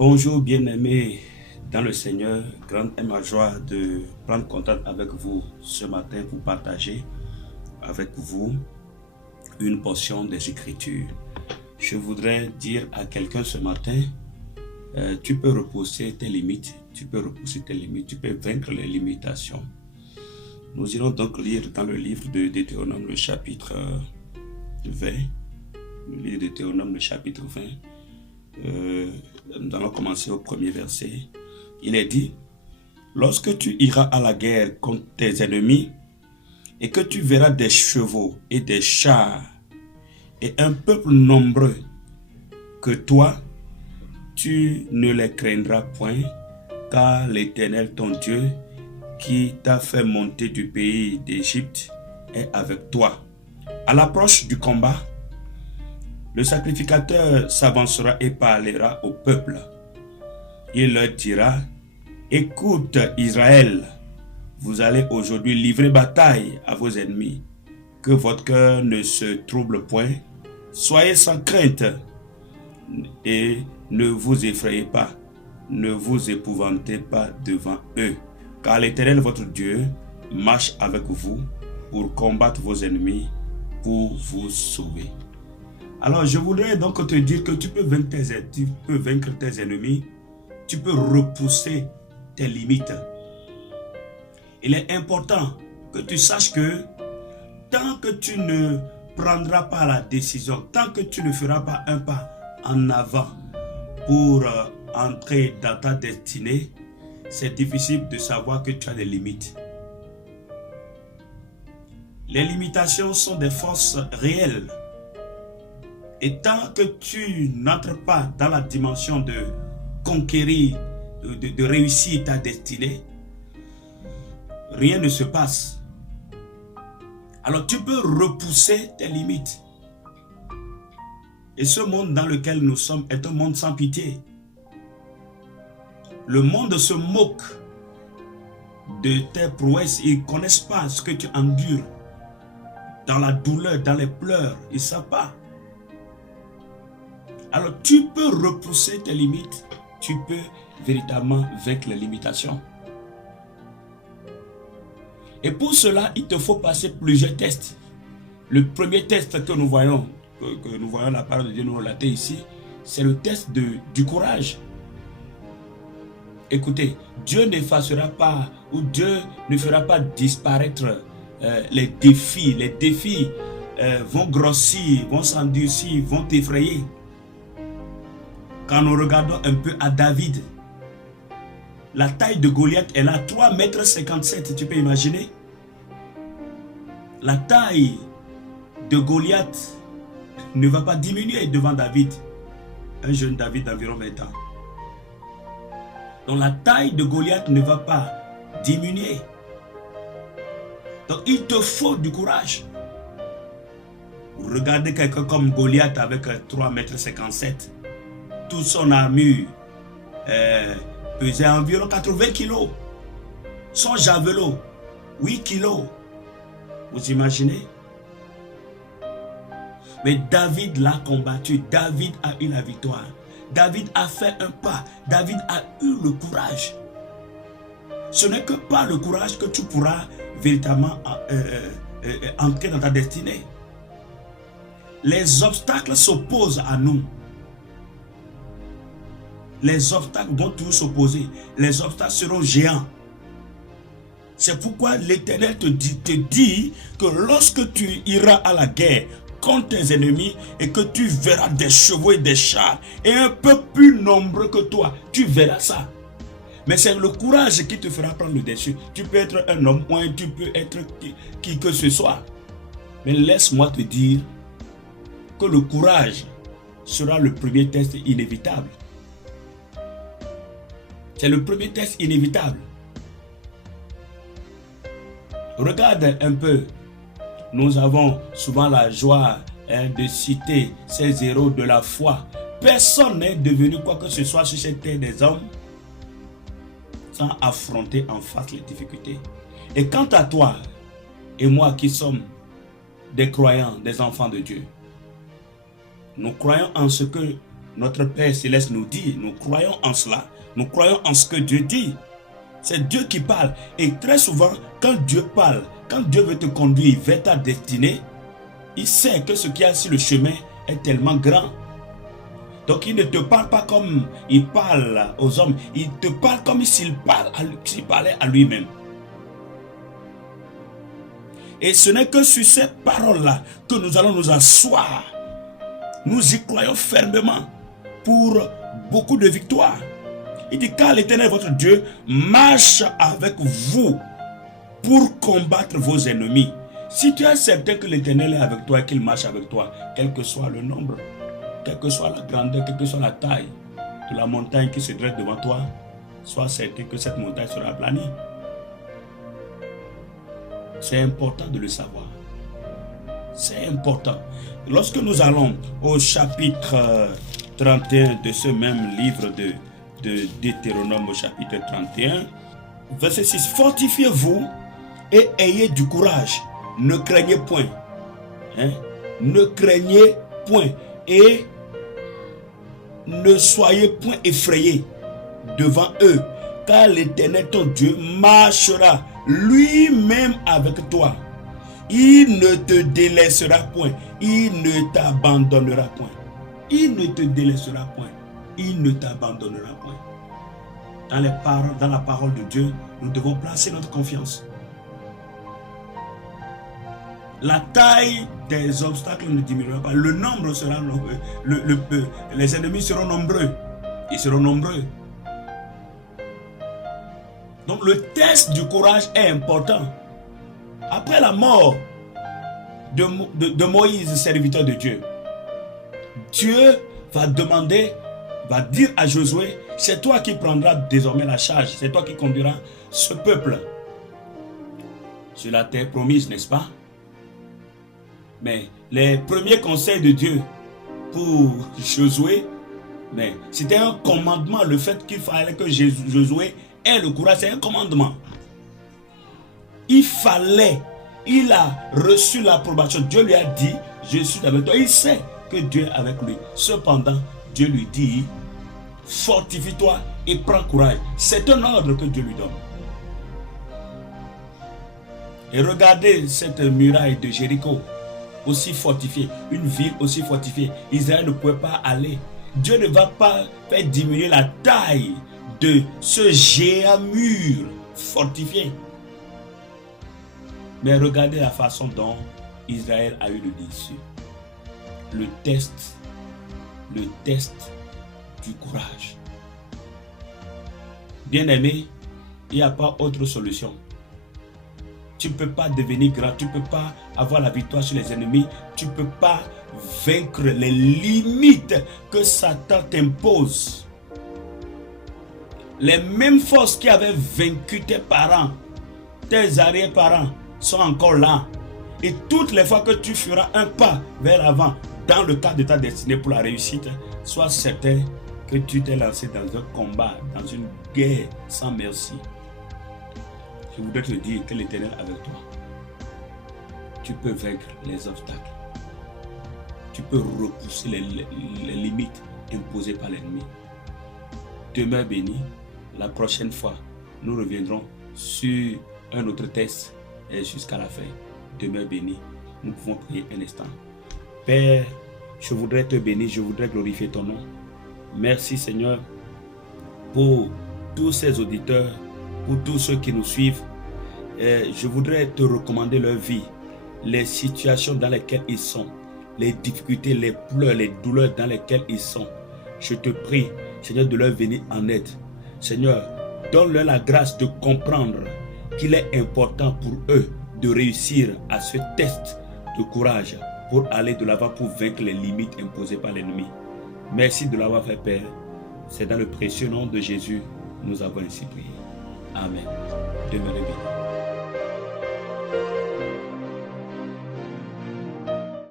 Bonjour bien-aimés dans le Seigneur, grande est ma joie de prendre contact avec vous ce matin pour partager avec vous une portion des Écritures. Je voudrais dire à quelqu'un ce matin, tu peux repousser tes limites, tu peux vaincre les limitations. Nous irons donc lire dans le livre de Deutéronome le chapitre 20, le livre de Deutéronome le chapitre 20. Nous allons commencer au premier verset. Il est dit: lorsque tu iras à la guerre contre tes ennemis et que tu verras des chevaux et des chars et un peuple nombreux que toi, tu ne les craindras point, car l'Éternel ton Dieu qui t'a fait monter du pays d'Égypte est avec toi. À l'approche du combat, le sacrificateur s'avancera et parlera au peuple. Il leur dira: écoute Israël, vous allez aujourd'hui livrer bataille à vos ennemis. Que votre cœur ne se trouble point. Soyez sans crainte et ne vous effrayez pas. Ne vous épouvantez pas devant eux. Car l'Éternel votre Dieu marche avec vous pour combattre vos ennemis, pour vous sauver. Alors je voudrais donc te dire que tu peux vaincre tes ennemis, tu peux repousser tes limites. Il est important que tu saches que tant que tu ne prendras pas la décision, tant que tu ne feras pas un pas en avant pour entrer dans ta destinée, c'est difficile de savoir que tu as des limites. Les limitations sont des forces réelles. Et tant que tu n'entres pas dans la dimension de conquérir, de réussir ta destinée, rien ne se passe. Alors tu peux repousser tes limites. Et ce monde dans lequel nous sommes est un monde sans pitié. Le monde se moque de tes prouesses. Ils ne connaissent pas ce que tu endures. Dans la douleur, dans les pleurs, ils ne savent pas. Alors tu peux repousser tes limites, tu peux véritablement vaincre les limitations. Et pour cela, il te faut passer plusieurs tests. Le premier test que nous voyons la parole de Dieu nous relater ici, c'est le test du courage. Écoutez, Dieu n'effacera pas ou Dieu ne fera pas disparaître les défis. Les défis vont grossir, vont s'endurcir, vont t'effrayer. Quand nous regardons un peu à David, la taille de Goliath est là, 3,57 m, tu peux imaginer? La taille de Goliath ne va pas diminuer devant David, un jeune David d'environ 20 ans. Donc la taille de Goliath ne va pas diminuer. Donc il te faut du courage. Regardez quelqu'un comme Goliath avec 3,57 m. Toute son armure pesait environ 80 kg. Son javelot, 8 kg. Vous imaginez? Mais David l'a combattu. David a eu la victoire. David a fait un pas. David a eu le courage. Ce n'est que par le courage que tu pourras véritablement entrer dans ta destinée. Les obstacles s'opposent à nous. Les obstacles vont toujours s'opposer. Les obstacles seront géants. C'est pourquoi l'Éternel te dit que lorsque tu iras à la guerre contre tes ennemis et que tu verras des chevaux et des chars et un peu plus nombreux que toi, tu verras ça. Mais c'est le courage qui te fera prendre le dessus. Tu peux être un homme ou tu peux être qui que ce soit. Mais laisse-moi te dire que le courage sera le premier test inévitable. C'est le premier test inévitable. Regarde un peu. Nous avons souvent la joie de citer ces héros de la foi. Personne n'est devenu quoi que ce soit sur cette terre des hommes sans affronter en face les difficultés. Et quant à toi et moi qui sommes des croyants, des enfants de Dieu, nous croyons en ce que Notre Père Céleste nous dit, nous croyons en cela, nous croyons en ce que Dieu dit. C'est Dieu qui parle. Et très souvent, quand Dieu parle, quand Dieu veut te conduire vers ta destinée, il sait que ce qu'il y a sur le chemin est tellement grand. Donc il ne te parle pas comme il parle aux hommes, il te parle comme s'il parlait à lui-même. Et ce n'est que sur ces paroles-là que nous allons nous asseoir. Nous y croyons fermement pour beaucoup de victoires. Il dit, car l'Éternel, votre Dieu, marche avec vous pour combattre vos ennemis. Si tu es certain que l'Éternel est avec toi et qu'il marche avec toi, quel que soit le nombre, quelle que soit la grandeur, quelle que soit la taille de la montagne qui se dresse devant toi, sois certain que cette montagne sera aplanie. C'est important de le savoir. C'est important. Lorsque nous allons au chapitre 31 de ce même livre de Deutéronome, au chapitre 31, verset 6, fortifiez-vous et ayez du courage. Ne craignez point. Ne craignez point. Et ne soyez point effrayés devant eux, car l'Éternel ton Dieu marchera lui-même avec toi. Il ne te délaissera point. Il ne t'abandonnera point. Il ne te délaissera point. Il ne t'abandonnera point. Dans la parole de Dieu, nous devons placer notre confiance. La taille des obstacles ne diminuera pas. Le nombre sera nombreux. Les ennemis seront nombreux. Ils seront nombreux. Donc le test du courage est important. Après la mort de Moïse, serviteur de Dieu, Dieu va dire à Josué, c'est toi qui prendras désormais la charge, c'est toi qui conduiras ce peuple sur la terre promise, n'est-ce pas? Mais les premiers conseils de Dieu pour Josué, mais c'était un commandement, le fait qu'il fallait que Josué ait le courage, c'est un commandement. Il a reçu l'approbation. Dieu lui a dit, je suis avec toi. Il sait que Dieu est avec lui. Cependant, Dieu lui dit, fortifie-toi et prends courage. C'est un ordre que Dieu lui donne. Et regardez cette muraille de Jéricho, aussi fortifiée, une ville aussi fortifiée. Israël ne pouvait pas aller. Dieu ne va pas faire diminuer la taille de ce géant mur fortifié. Mais regardez la façon dont Israël a eu le dessus. Le test du courage. Bien-aimé, il n'y a pas autre solution. Tu ne peux pas devenir grand, tu ne peux pas avoir la victoire sur les ennemis, tu ne peux pas vaincre les limites que Satan t'impose. Les mêmes forces qui avaient vaincu tes parents, tes arrière-parents, sont encore là. Et toutes les fois que tu feras un pas vers l'avant dans le cadre de ta destinée pour la réussite, sois certain que tu t'es lancé dans un combat, dans une guerre sans merci. Je voudrais te dire que l'Éternel est avec toi. Tu peux vaincre les obstacles. Tu peux repousser les limites imposées par l'ennemi. Demeure béni. La prochaine fois, nous reviendrons sur un autre test. Et jusqu'à la fin, demeure béni. Nous pouvons prier un instant. Père, je voudrais te bénir, je voudrais glorifier ton nom. Merci Seigneur pour tous ces auditeurs, pour tous ceux qui nous suivent. Et je voudrais te recommander leur vie, les situations dans lesquelles ils sont, les difficultés, les pleurs, les douleurs dans lesquelles ils sont. Je te prie, Seigneur, de leur venir en aide. Seigneur, donne-leur la grâce de comprendre qu'il est important pour eux de réussir à ce test de courage pour aller de l'avant, pour vaincre les limites imposées par l'ennemi. Merci de l'avoir fait, Père. C'est dans le précieux nom de Jésus nous avons ainsi prié. Amen. Demeurez bénis.